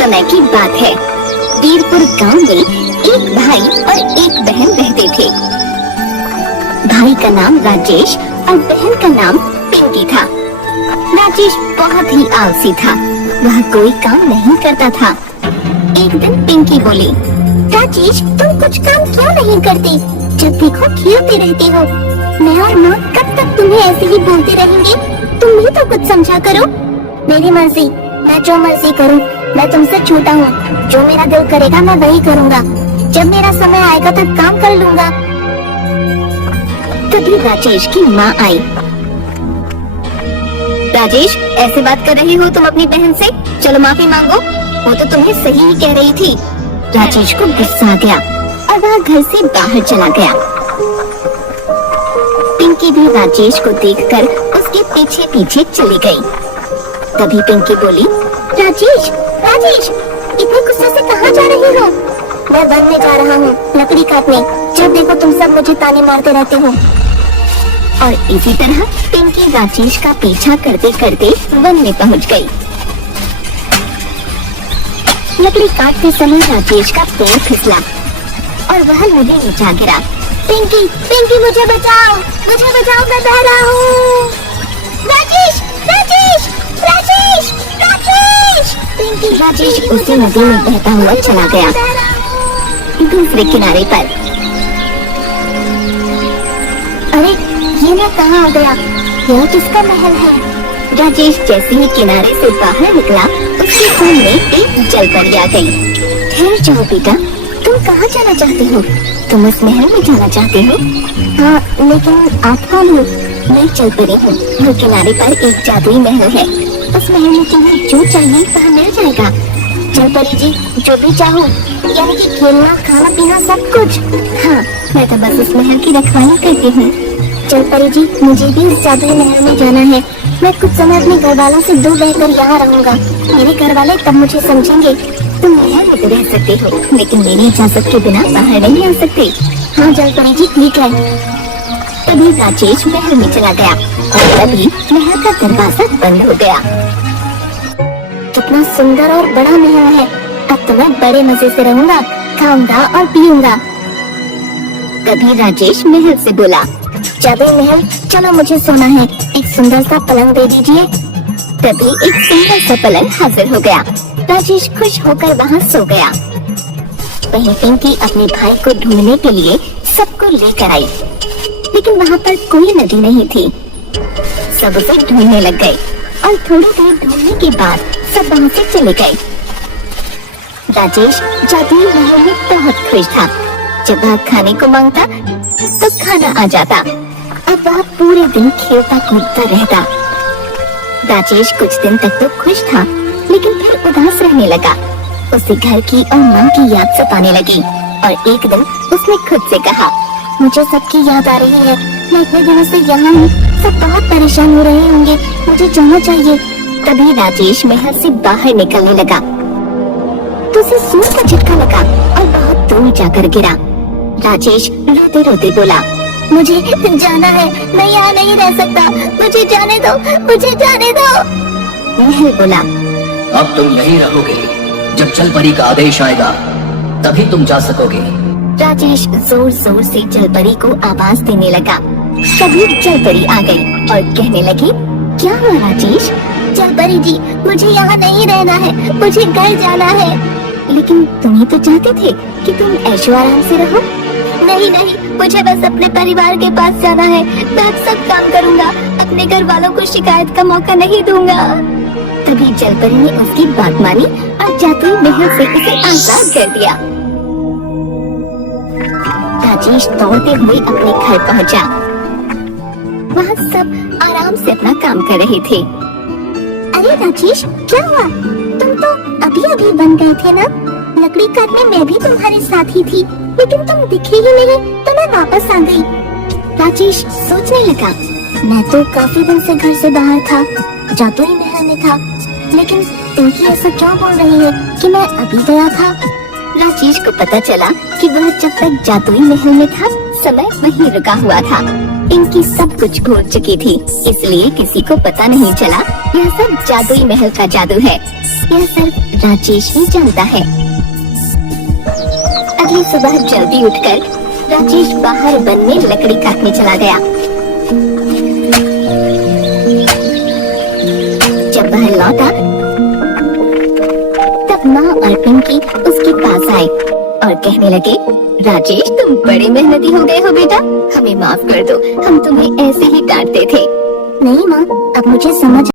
समय की बात है। वीरपुर गांव में एक भाई और एक बहन रहते थे। भाई का नाम राजेश और बहन का नाम पिंकी था। राजेश बहुत ही आलसी था, वह कोई काम नहीं करता था। एक दिन पिंकी बोली, राजेश तुम कुछ काम क्यों नहीं करते? जब देखो खेलते रहते हो। मैं और माँ कब तक तुम्हें ऐसे ही बोलते रहेंगे? तुम भी तो कुछ समझा करो। मेरी मर्जी, मैं जो मर्जी करूँ। मैं तुमसे छोटा हूँ, जो मेरा दिल करेगा मैं वही करूँगा। जब मेरा समय आएगा तब काम कर लूँगा। तभी राजेश की माँ आई। राजेश, ऐसे बात कर रही हो तुम अपनी बहन से? चलो माफी मांगो, वो तो तुम्हें सही ही कह रही थी। राजेश को गुस्सा आ गया और वह घर से बाहर चला गया। पिंकी भी राजेश को देखकर उसके पीछे पीछे चली गई। तभी पिंकी बोली, राजेश, राजेश, इतने गुस्से से कहाँ जा रही हो? मैं वन में जा रहा हूँ लकड़ी काटने। जब देखो तुम सब मुझे ताने मारते रहते हो। और इसी तरह पिंकी राजेश का पीछा करते करते वन में पहुँच गई। लकड़ी काटते समय राजेश का पैर फिसला और वह नदी में जा गिरा। पिंकी, पिंकी मुझे बचाओ, मैं बह रहा हूँ। राजेश, राजेश, राजेश, राजेश। पिंकी, राजेश उसी नदी में बहता हुआ चला गया दूसरे किनारे पर। अरे ये मैं कहाँ आ गया? यह किसका महल है? राजेश जैसे ही किनारे से बाहर निकला, उसके सामने एक जलपरी आ गई। ठहर जाओ बेटा, तुम कहाँ जाना चाहते हो? तुम उस महल में जाना चाहते हो? हाँ, लेकिन आप कौन हो? मैं जलपरी हूँ। वो किनारे पर एक जादुई महल है। उस महल में तुम्हें जो चाहिए वह मिल जाएगा। जलपरी जी, जो भी चाहो, यानी कि खेलना, खाना पीना सब कुछ। हाँ, मैं तो बस उस महल की रखवाली करती हूँ। जलपरी जी, मुझे भी इस जादुई महल में जाना है। मैं कुछ समय अपने घर वालों से दूर रहकर यहाँ रहूंगा। मेरे घर वाले तब मुझे समझेंगे। तुम महल में तो रह सकते हो, लेकिन मेरी इजाजत के बिना बाहर नहीं आ सकते। हाँ जलपरी जी, ठीक है। तभी राजेश महल में चला गया और तभी महल का दरवाजा बंद हो गया। कितना सुंदर और बड़ा महल है। अब तो मैं बड़े मजे से रहूंगा, खाऊंगा और पीऊंगा। तभी राजेश महल से बोला, जादुई महल, चलो मुझे सोना है। एक सुंदर सा पलंग दे दीजिए। तभी एक सुंदर सा पलंग हाजिर हो गया। राजेश खुश होकर वहाँ सो गया। वहीं पिंकी अपने भाई को ढूंढने के लिए सबको लेकर आई, लेकिन वहाँ पर कोई नदी नहीं थी। सब उसे ढूंढने लग गए और थोड़ी देर ढूंढने के बाद सब वहाँ से चले गए। राजेश जादुई महल में बहुत खुश था। जब वह खाने को मांगता तो खाना आ जाता। अब वह पूरे दिन खेलता कूदता रहता। राजेश कुछ दिन तक तो खुश था, लेकिन फिर उदास रहने लगा। उसे घर की और माँ की याद सताने लगी और एक दिन उसने खुद से कहा, मुझे सबकी याद आ रही है। मैं इतने दिनों से यहाँ हूँ, सब बहुत परेशान हो रहे होंगे, मुझे जाना चाहिए। तभी राजेश महल से बाहर निकलने लगा तो उसे सूर का झटका लगा और बहुत दूर जाकर गिरा। राजेश रोते रोते बोला, मुझे जाना है, मैं यहाँ नहीं रह सकता, मुझे जाने दो, मुझे जाने दो। महल बोला, अब तुम यहीं रहोगे, जब जलपरी का आदेश आएगा तभी तुम जा सकोगे। राजेश जोर जोर से जलपरी को आवाज देने लगा। तभी जलपरी आ गई और कहने लगी, क्या हुआ राजेश? जलपरी जी, मुझे यहाँ नहीं रहना है, मुझे घर जाना है। लेकिन तुम ही तो चाहते थे कि तुम ऐशो आराम से रहो। नहीं नहीं, मुझे बस अपने परिवार के पास जाना है। मैं अब सब काम करूँगा, अपने घर वालों को शिकायत का मौका नहीं दूंगा। तभी जलपरी ने उसकी बात मानी और जादुई महल से उसे आजाद कर दिया। राजेश दौड़ते हुए अपने घर पहुंचा। वहाँ सब आराम से अपना काम कर रहे थे। अरे राजेश, क्या हुआ? तुम तो अभी अभी बन गए थे ना? लकड़ी काटने मैं भी तुम्हारे साथ ही थी, लेकिन तुम दिखे ही नहीं तो मैं वापस आ गई। राजेश सोचने लगा, मैं तो काफी दिन से घर से बाहर था, जादुई महल में था, लेकिन पिंकी ऐसा क्यों बोल रही है कि मैं अभी गया था? राजेश को पता चला कि वह जब तक जादुई महल में था समय वहीं रुका हुआ था। पिंकी सब कुछ भूल चुकी थी, इसलिए किसी को पता नहीं चला यह सब जादुई महल का जादू है, यह सिर्फ राजेश ही जानता है। अगली सुबह जल्दी उठकर राजेश बाहर वन में लकड़ी काटने चला गया। जब वह लौटा तब माँ और पिंकी उसके पास आए और कहने लगे, राजेश तुम बड़े मेहनती हो गए हो बेटा, हमें माफ कर दो, हम तुम्हें ऐसे ही डांटते थे। नहीं माँ, अब मुझे समझ